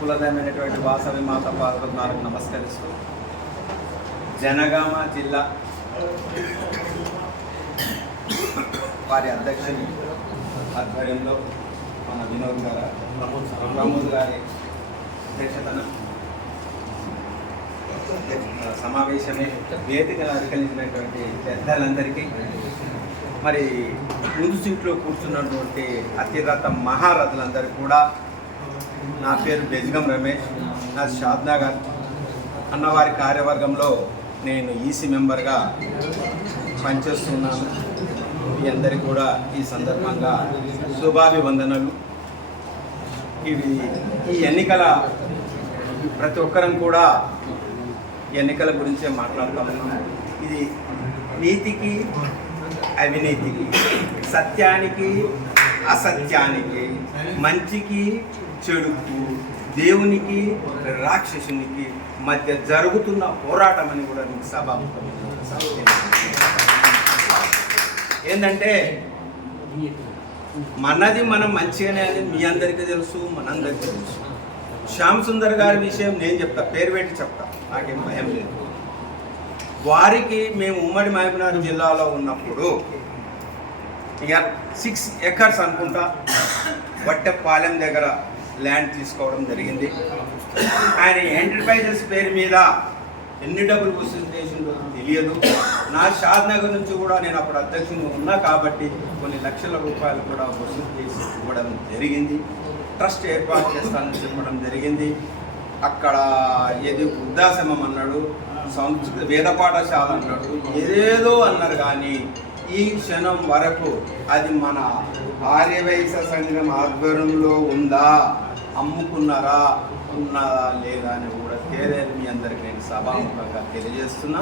కులదైనటువంటి వాసవి మాత పాదపద్మాలకు నమస్కరిస్తూ జనగామ జిల్లా వారి అధ్యక్షుని ఆధ్వర్యంలో మన వినోద్ గారు ప్రమోద్ గారి అధ్యక్షతన సమావేశమే. వేదికను అధికరించినటువంటి పెద్దలందరికీ మరి ముందు సీట్లో కూర్చున్నటువంటి అతిరథ మహారథులందరూ కూడా నా పేరు బెజగం రమేష్. నా షాద్నగర్. అన్నవారి కార్యవర్గంలో నేను ఈసీ మెంబర్గా పనిచేస్తున్నాను. మీ అందరికీ కూడా ఈ సందర్భంగా శుభాభివందనలు. ఇవి ఈ ఎన్నికల ప్రతి ఒక్కరం కూడా ఎన్నికల గురించే మాట్లాడుతూ ఇది నీతికి అవినీతికి సత్యానికి అసత్యానికి మంచికి చెడుకు దేవునికి రాక్షసునికి మధ్య జరుగుతున్న పోరాటం అని కూడా మీకు సభాముఖం ఏంటంటే మనది మనం మంచిగానే అని మీ అందరికీ తెలుసు మనందరికీ తెలుసు. శ్యామ్ సుందర్ గారి విషయం నేను చెప్తా పేరు పెట్టి చెప్తా నాకేం భయం లేదు. వారికి మేము ఉమ్మడి మహబూబ్నగర్ జిల్లాలో ఉన్నప్పుడు ఇక సిక్స్ ఎకర్స్ అనుకుంటా వట్టెపాలెం దగ్గర ల్యాండ్ తీసుకోవడం జరిగింది. ఆయన ఎంటర్ప్రైజెస్ పేరు మీద ఎన్ని డబ్బులు వసూలు చేసిందో తెలియదు. నా షాద్ నగర్ నుంచి కూడా నేను అప్పుడు అధ్యక్షుడు ఉన్నా కాబట్టి కొన్ని లక్షల రూపాయలు కూడా వసూలు చేసి ఇవ్వడం జరిగింది. ట్రస్ట్ ఏర్పాటు చేస్తానని చెప్పడం జరిగింది. అక్కడ ఏది వృద్ధాశ్రమం అన్నాడు సంస్కృత వేద పాఠశాల అన్నాడు ఏదేదో అన్నారు కానీ ఈ క్షణం వరకు అది మన ఆర్యవైశ్య సంఘం ఆధ్వర్యంలో ఉందా? అమ్ముకున్నారా ఉన్నదా లేదా అని కూడా తేలేదు మీ అందరికి. నేను సభాముఖంగా తెలియజేస్తున్నా.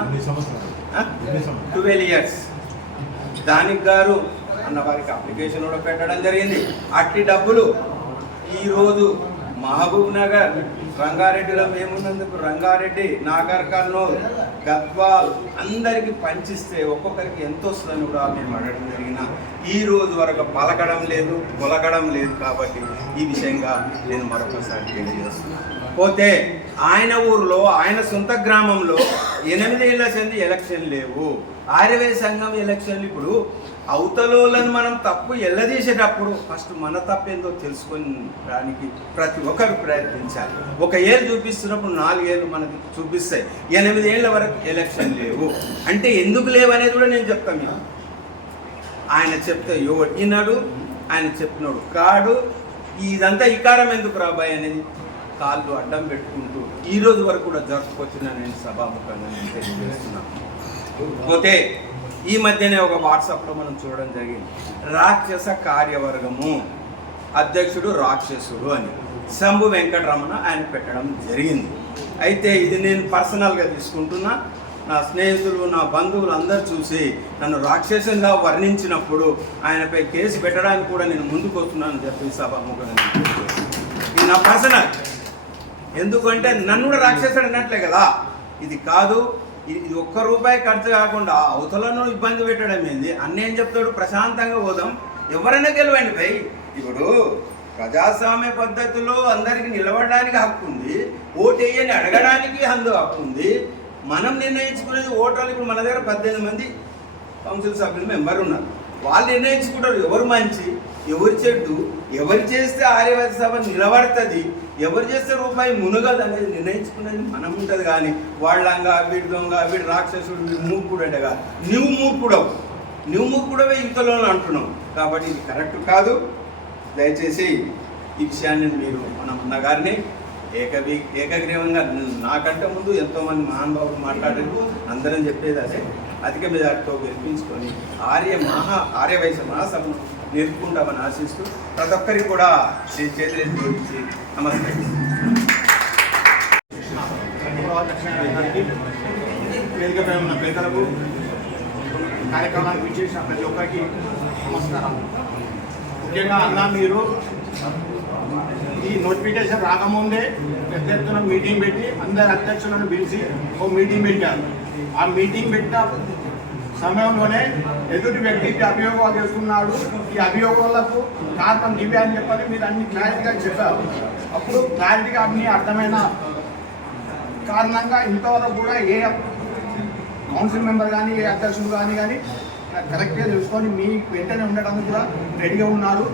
Twelve years. దానికి గారు అన్న వారికి అప్లికేషన్ కూడా పెట్టడం జరిగింది. అట్టి డబ్బులు ఈరోజు మహబూబ్ నగర్ రంగారెడ్డిలో మేమున్నందుకు రంగారెడ్డి నాగర్ కర్నూలు గద్వాల్ అందరికి పంచిస్తే ఒక్కొక్కరికి ఎంత వస్తుందని కూడా మేము అడగడం జరిగిన. ఈ రోజు వరకు పలకడం లేదు పొలకడం లేదు కాబట్టి ఈ విషయంగా నేను మరొకసారి తెలియజేస్తున్నాను. పోతే ఆయన ఊరిలో ఆయన సొంత గ్రామంలో ఎనిమిది ఏళ్ళ ఎలక్షన్ లేవు. ఆర్యవే సంఘం ఎలక్షన్లు ఇప్పుడు అవతలోళ్ళని మనం తప్పు ఎల్లదీసేటప్పుడు ఫస్ట్ మన తప్పు ఏందో రానికి ప్రతి ఒక్కరు ప్రయత్నించాలి. ఒక ఏళ్ళు చూపిస్తున్నప్పుడు నాలుగేళ్ళు మనకి చూపిస్తాయి. ఎనిమిదేళ్ళ వరకు ఎలక్షన్ లేవు. అంటే ఎందుకు లేవు అనేది కూడా నేను చెప్తాను మీకు. ఆయన చెప్తే ఎవడు ఈనాడు ఆయన చెప్పినోడు కాడు. ఇదంతా ఇకారం ఎందుకు రాబాయ్ అనేది? కాళ్ళు అడ్డం పెట్టుకుంటూ ఈ రోజు వరకు కూడా జరుపుకొచ్చిన నేను సభాముఖంగా నేను తెలియజేస్తున్నాను పోతే ఈ మధ్యనే ఒక వాట్సాప్లో మనం చూడడం జరిగింది. రాక్షస కార్యవర్గము. అధ్యక్షుడు రాక్షసుడు అని. శంభు వెంకటరమణ ఆయన పెట్టడం జరిగింది. అయితే ఇది నేను పర్సనల్గా తీసుకుంటున్నా. నా స్నేహితులు నా బంధువులు అందరూ చూసి నన్ను రాక్షసంగా వర్ణించినప్పుడు ఆయనపై కేసు పెట్టడానికి కూడా నేను ముందుకు వస్తున్నానని చెప్పి సభాముఖంగా నా పర్సనల్. ఎందుకంటే నన్ను కూడా రాక్షసుడు అన్నట్లే కదా. ఇది కాదు ఇది ఒక్క రూపాయి ఖర్చు కాకుండా అవతలను ఇబ్బంది పెట్టడం ఏంది? అన్న ఏం చెప్తాడు? ప్రశాంతంగా పోదాం. ఎవరైనా గెలవండి పై ఇప్పుడు ప్రజాస్వామ్య పద్ధతిలో అందరికి నిలబడడానికి హక్కు ఉంది. ఓటేయని అడగడానికి హందు హక్కు ఉంది. మనం నిర్ణయించుకునేది ఓటర్లు. ఇప్పుడు మన దగ్గర పద్దెనిమిది మంది కౌన్సిల్ సభ్యులు మెంబర్ ఉన్నారు. వాళ్ళు నిర్ణయించుకుంటారు. ఎవరు మంచి? ఎవరు చెడ్డు ఎవరు చేస్తే ఆర్యవేద సభ నిలబడుతుంది ఎవరు చేస్తే రూపాయి మునగదు అనేది నిర్ణయించుకునేది మనం ఉంటుంది కానీ వాళ్ళంగా వీడి దొంగ వీడు రాక్షసుడు వీడు మూర్ఖుడు అంటగా నువ్వు మూర్ఖుడవు. నువ్వు మూర్ఖుడవే ఇంతలో అంటున్నావు. కాబట్టి ఇది కరెక్ట్ కాదు. దయచేసి ఈ విషయాన్ని మీరు మనం ఉన్న గారిని ఏకవి ఏకగ్రీవంగా నాకంటే ముందు ఎంతోమంది మహానుభావులు మాట్లాడారు అందరం చెప్పేది అదే. అధిక మెజార్టీతో గెలిపించుకొని ఆర్య మహా ఆర్య వయసు మహాసభను నేర్చుకుంటామని ఆశిస్తూ ప్రతి ఒక్కరికి కూడా నేను చేతులు జోడించి నమస్తే వేదికపై ఉన్న పెద్దలకు కార్యక్రమానికి విచ్చేసిన ప్రతి ఒక్కరికి నమస్కారం ముఖ్యంగా అన్న మీరు ఈ నోటిఫికేషన్ రాకముందే పెద్ద ఎత్తున మీటింగ్ పెట్టి అందరి అధ్యక్షులను పిలిచి ఓ మీటింగ్ పెట్టారు. ఆ మీటింగ్ పెట్టిన సమయంలోనే ఎదుటి వ్యక్తికి అభియోగాలు చేస్తున్నాడు. ఈ అభియోగాలకు కారణం ఇవే అని చెప్పని మీరు అన్ని క్లారిటీగా చెప్పారు. అప్పుడు క్లారిటీగా అన్ని అర్థమైన కారణంగా ఇంతవరకు కూడా ఏ కౌన్సిల్ మెంబర్ కానీ ఏ అధ్యక్షుడు కానీ కానీ కరెక్ట్గా తెలుసుకొని మీ వెంటనే ఉండడానికి కూడా రెడీగా ఉన్నారు.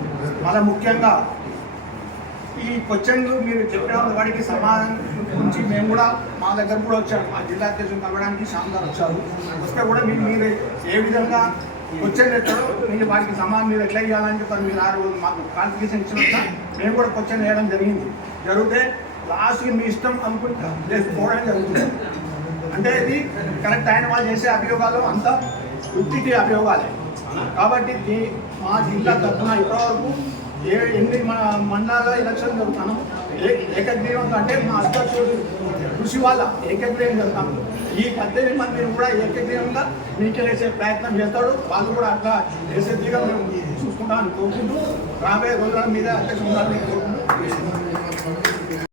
మళ్ళీ ముఖ్యంగా ఈ క్వశ్చన్లు మీరు చెప్పిన వాడికి సమాధానం గురించి మేము కూడా మా దగ్గర కూడా వచ్చాము మా జిల్లా అధ్యక్షులు కలవడానికి శాంతారు వచ్చారు. వస్తే కూడా మీరు మీరు ఏ విధంగా క్వశ్చన్ ఎత్తారో మీరు వాడికి సమాధానం మీరు ఎట్లా ఇవ్వాలని చెప్పారు మీరు ఆరు మాకు కాన్ఫిగేషన్ ఇచ్చినట్టు మేము కూడా క్వశ్చన్ వేయడం జరిగింది. జరిగితే లాస్ట్కి మీ ఇష్టం అనుకుంటా. పోవడం జరుగుతుంది. అంటే ఇది కరెక్ట్ అయిన వాళ్ళు చేసే అభియోగాలు అంతా వృత్తికి అభియోగాలే. కాబట్టి మా జిల్లా తరఫున ఇప్పటివరకు ఏ ఎన్ని మన మండలాల ఎలక్షన్ జరుగుతాను? ఏ ఏకగ్రీవం అంటే మా అధ్యక్షుడు కృషి వాళ్ళ ఏకగ్రీవం జరుగుతాము ఈ పద్దెనిమిది మందిని కూడా ఏకగ్రీవంగా మీకే వేసే ప్రయత్నం చేస్తాడు. వాళ్ళు కూడా అట్లా వేసే మేము చూసుకుంటామని కోరుకుంటూ రాబోయే రోజుల మీద అధ్యక్షుడు ఉండాలని కోరుకుంటూ